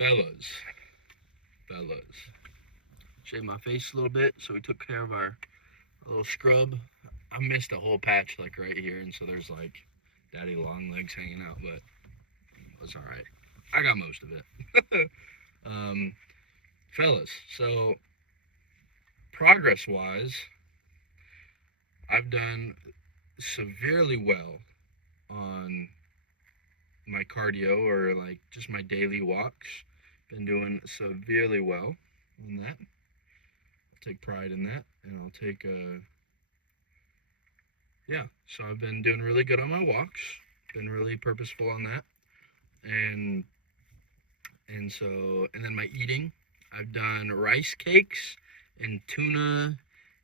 Fellas, fellas. Shaved my face a little bit, so we took care of our little scrub. I missed a whole patch like right here, and so there's like daddy long legs hanging out, but it's all right. I got most of it. um, Fellas, so progress wise, I've done severely well on my cardio or like just my daily walks. Been doing severely well on that. I'll take pride in that, and I'll take yeah. So I've been doing really good on my walks. Been really purposeful on that, and and then my eating. I've done rice cakes and tuna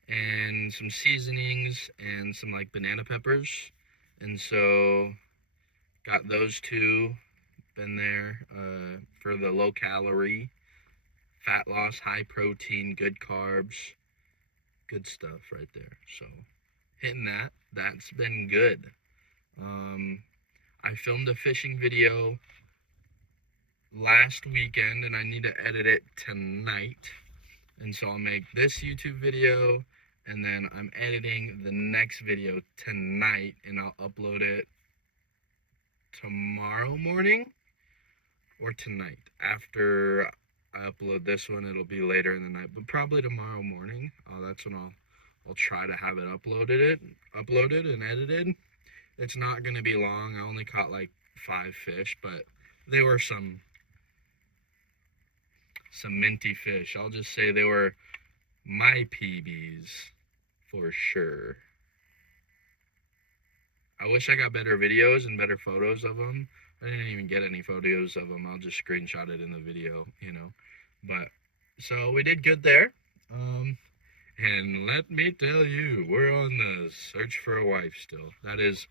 and some seasonings and some like banana peppers, and so got those two. Been there for the low calorie, fat loss, high protein, good carbs, good stuff right there. So hitting that. That's been good. Um, I filmed a fishing video last weekend and I need to edit it tonight. And so I'll make this YouTube video and then I'm editing the next video tonight and I'll upload it tomorrow morning or tonight. After I upload this one, it'll be later in the night, but probably tomorrow morning. That's when I'll try to have it uploaded and edited. It's not gonna be long. I only caught like 5 fish, but they were some minty fish. I'll just say they were my PBs for sure. I wish I got better videos and better photos of them. I didn't even get any photos of them. I'll just screenshot it in the video, But so we did good there. And let me tell you, we're on the search for a wife still. That is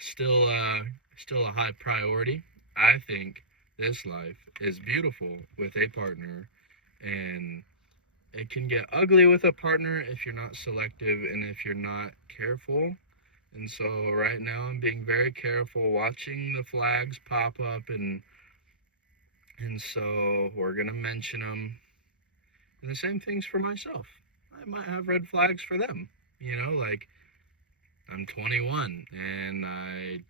still a high priority. I think this life is beautiful with a partner, and it can get ugly with a partner if you're not selective and if you're not careful. And so right now I'm being very careful, watching the flags pop up, and so we're gonna mention them. And the same thing's for myself. I might have red flags for them. Like I'm 21 and I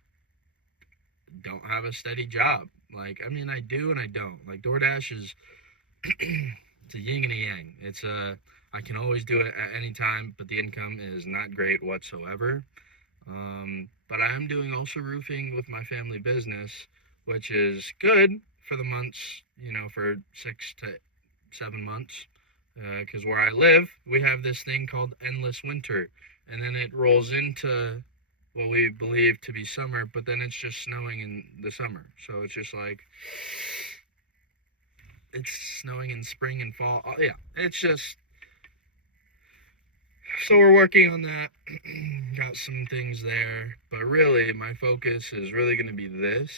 don't have a steady job. Like, I mean, I do and I don't. Like DoorDash is it's a yin and a yang. I can always do it at any time, but the income is not great whatsoever. But I am doing also roofing with my family business, which is good for the months, for 6 to 7 months. Because where I live, we have this thing called endless winter, and then it rolls into what we believe to be summer, but then it's just snowing in the summer. So it's just like, it's snowing in spring and fall. Oh, yeah, it's just, so we're working on that. Got some things there, but really my focus is really going to be this,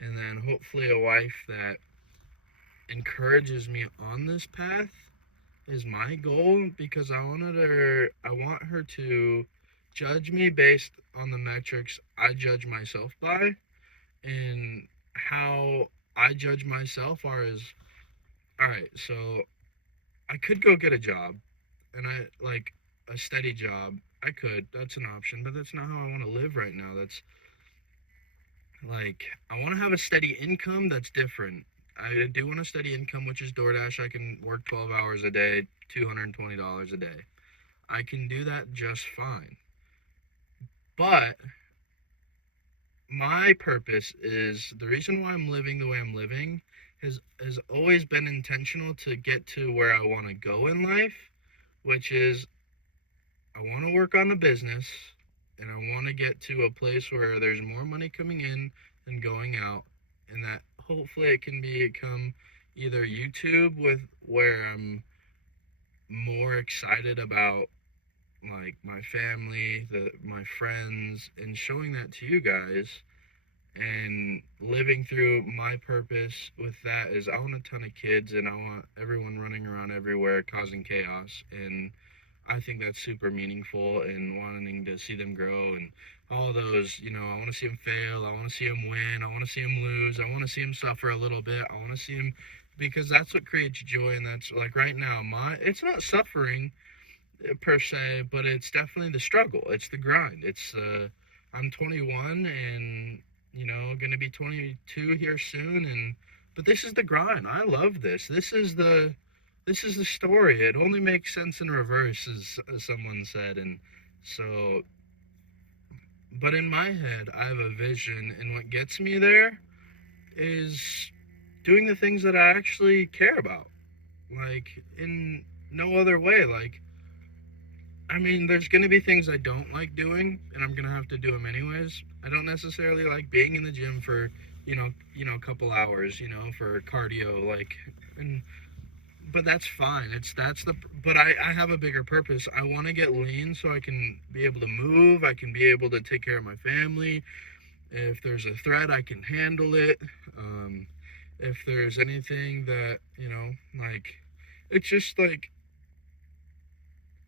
and then hopefully a wife that encourages me on this path is my goal, because I want her to judge me based on the metrics I judge myself by, and how I judge myself is, all right, so I could go get a job, and I like a steady job. That's an option, but that's not how I want to live right now. That's like, I want to have a steady income that's different. I do want a steady income, which is DoorDash. I can work 12 hours a day, $220 a day. I can do that just fine. But my purpose is, the reason why I'm living the way I'm living has always been intentional to get to where I want to go in life, which is I want to work on a business, and I want to get to a place where there's more money coming in than going out, and that hopefully it can become either YouTube, with where I'm more excited about like my family, my friends, and showing that to you guys, and living through my purpose with that is, I want a ton of kids, and I want everyone running around everywhere causing chaos, and I think that's super meaningful, and wanting to see them grow and all those, I want to see them fail. I want to see them win. I want to see them lose. I want to see them suffer a little bit. I want to see them, because that's what creates joy. And that's like right now, it's not suffering per se, but it's definitely the struggle. It's the grind. I'm 21 and, going to be 22 here soon. But this is the grind. I love this. This is the story. It only makes sense in reverse, as someone said. And so, but in my head, I have a vision, and what gets me there is doing the things that I actually care about. Like, in no other way. Like, I mean, there's going to be things I don't like doing, and I'm going to have to do them anyways. I don't necessarily like being in the gym for, a couple hours, for cardio, like, and but that's fine. But I have a bigger purpose. I want to get lean so I can be able to move. I can be able to take care of my family. If there's a threat, I can handle it. If there's anything that, like, it's just like,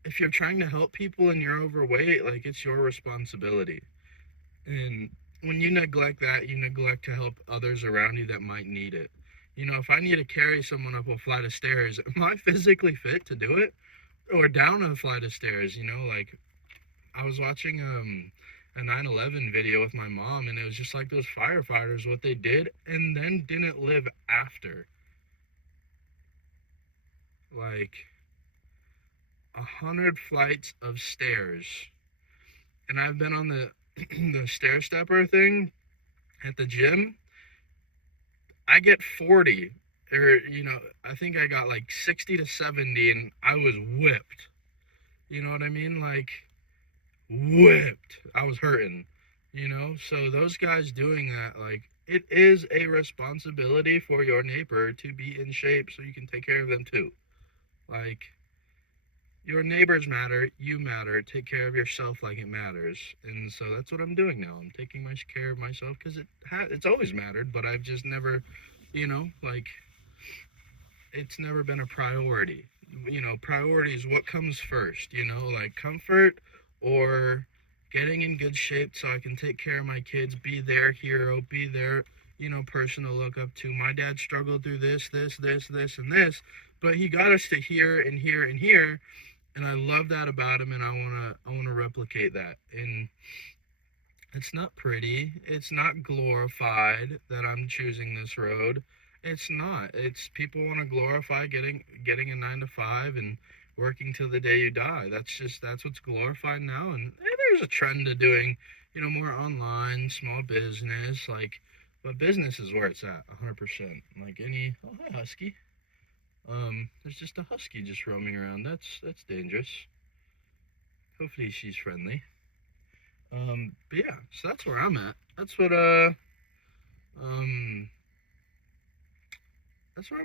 if you're trying to help people and you're overweight, like, it's your responsibility. And when you neglect that, you neglect to help others around you that might need it. If I need to carry someone up a flight of stairs, am I physically fit to do it? Or down a flight of stairs, like, I was watching a 9/11 video with my mom, and it was just like those firefighters, what they did, and then didn't live after. Like, 100 flights of stairs. And I've been on the the stair stepper thing at the gym. I get 40, or, I think I got like 60 to 70, and I was whipped. You know what I mean? Like, whipped. I was hurting, So those guys doing that, like, it is a responsibility for your neighbor to be in shape so you can take care of them too. Like, your neighbors matter, you matter, take care of yourself like it matters. And so that's what I'm doing now. I'm taking care of myself, because it's always mattered, but I've just never, like, it's never been a priority. Priority is what comes first, like comfort or getting in good shape so I can take care of my kids, be their hero, be their, person to look up to. My dad struggled through this, and this, but he got us to here and here and here. And I love that about him, and I wanna replicate that. And it's not pretty. It's not glorified that I'm choosing this road. It's not. It's people want to glorify getting a 9 to 5 and working till the day you die. That's what's glorified now. And there's a trend to doing, more online, small business, like, but business is where it's at, 100%. Like oh, hi, Husky. There's just a husky just roaming around. That's dangerous. Hopefully she's friendly. But yeah, so that's where I'm at. That's where I'm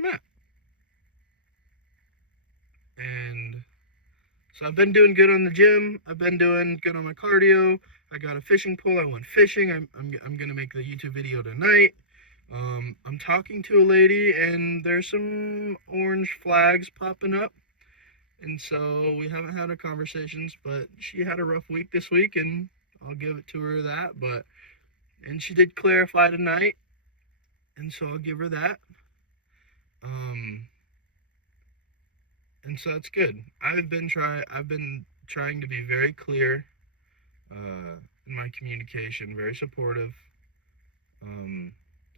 at. And so I've been doing good on the gym. I've been doing good on my cardio. I got a fishing pole. I went fishing. I'm gonna make the YouTube video tonight. I'm talking to a lady, and there's some orange flags popping up, and so we haven't had our conversations, but she had a rough week this week, and I'll give it to her that. And she did clarify tonight, and so I'll give her that. And so that's good. I've been trying to be very clear in my communication, very supportive.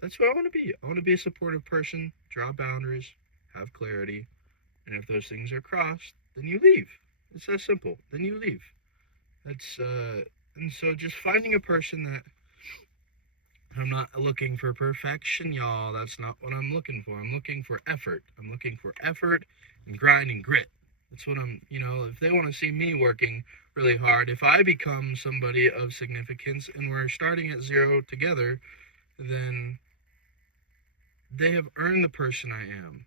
That's what I want to be. I want to be a supportive person, draw boundaries, have clarity, and if those things are crossed, then you leave. It's that simple. Then you leave. And so just finding a person that, I'm not looking for perfection, y'all. That's not what I'm looking for. I'm looking for effort. I'm looking for effort and grind and grit. That's what if they want to see me working really hard, if I become somebody of significance and we're starting at zero together, then they have earned the person I am.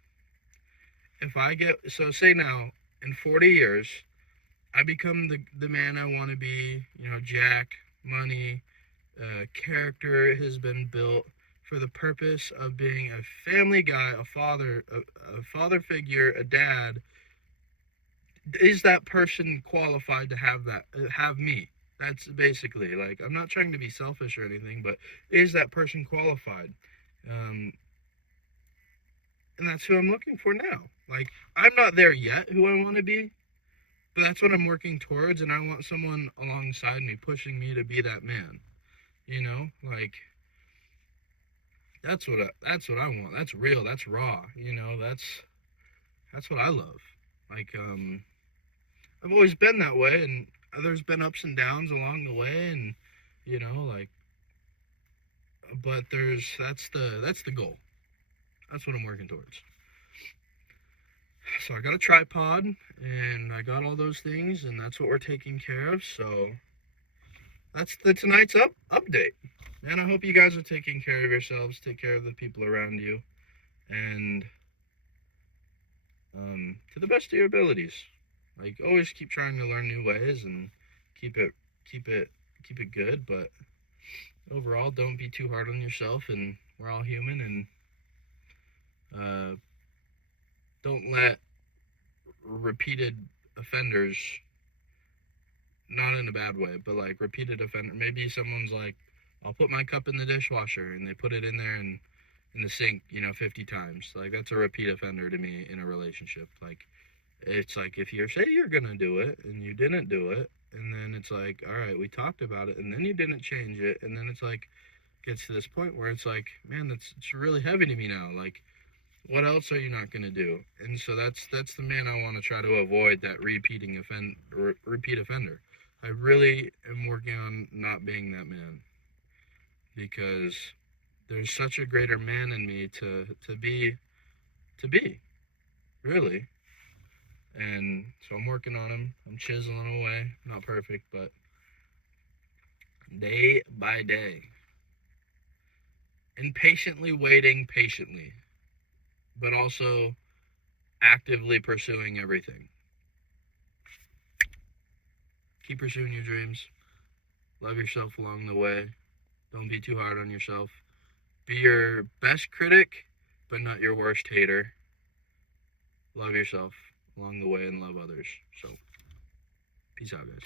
Say now, in 40 years, I become the man I want to be, jack, money, character has been built for the purpose of being a family guy, a father figure, a dad, is that person qualified to have me? That's basically, like, I'm not trying to be selfish or anything, but is that person qualified? Um, and that's who I'm looking for now. Like, I'm not there yet who I want to be, but that's what I'm working towards, and I want someone alongside me pushing me to be that man. Like, that's what I want. That's real. That's raw. That's what I love. Like, I've always been that way, and there's been ups and downs along the way, and like, but that's the goal. That's what I'm working towards. So I got a tripod, and I got all those things, and that's what we're taking care of. So that's tonight's update. And I hope you guys are taking care of yourselves, take care of the people around you, and to the best of your abilities. Like, always keep trying to learn new ways and keep it keep it keep it good, but overall, don't be too hard on yourself, and we're all human, and don't let repeated offenders, not in a bad way, but like repeated offender, maybe someone's like, I'll put my cup in the dishwasher, and they put it in there and in the sink 50 times. Like, that's a repeat offender to me in a relationship. Like, it's like, if you say you're gonna do it and you didn't do it, and then it's like, all right, we talked about it, and then you didn't change it, and then it's like, gets to this point where it's like, man, it's really heavy to me now. Like, what else are you not gonna do? And so that's the man I want to try to avoid, that repeat offender. I really am working on not being that man, because there's such a greater man in me to be really. And so I'm working on him. I'm chiseling away. Not perfect, but day by day. And patiently waiting patiently, but also actively pursuing everything. Keep pursuing your dreams. Love yourself along the way. Don't be too hard on yourself. Be your best critic, but not your worst hater. Love yourself along the way and love others. So, peace out, guys.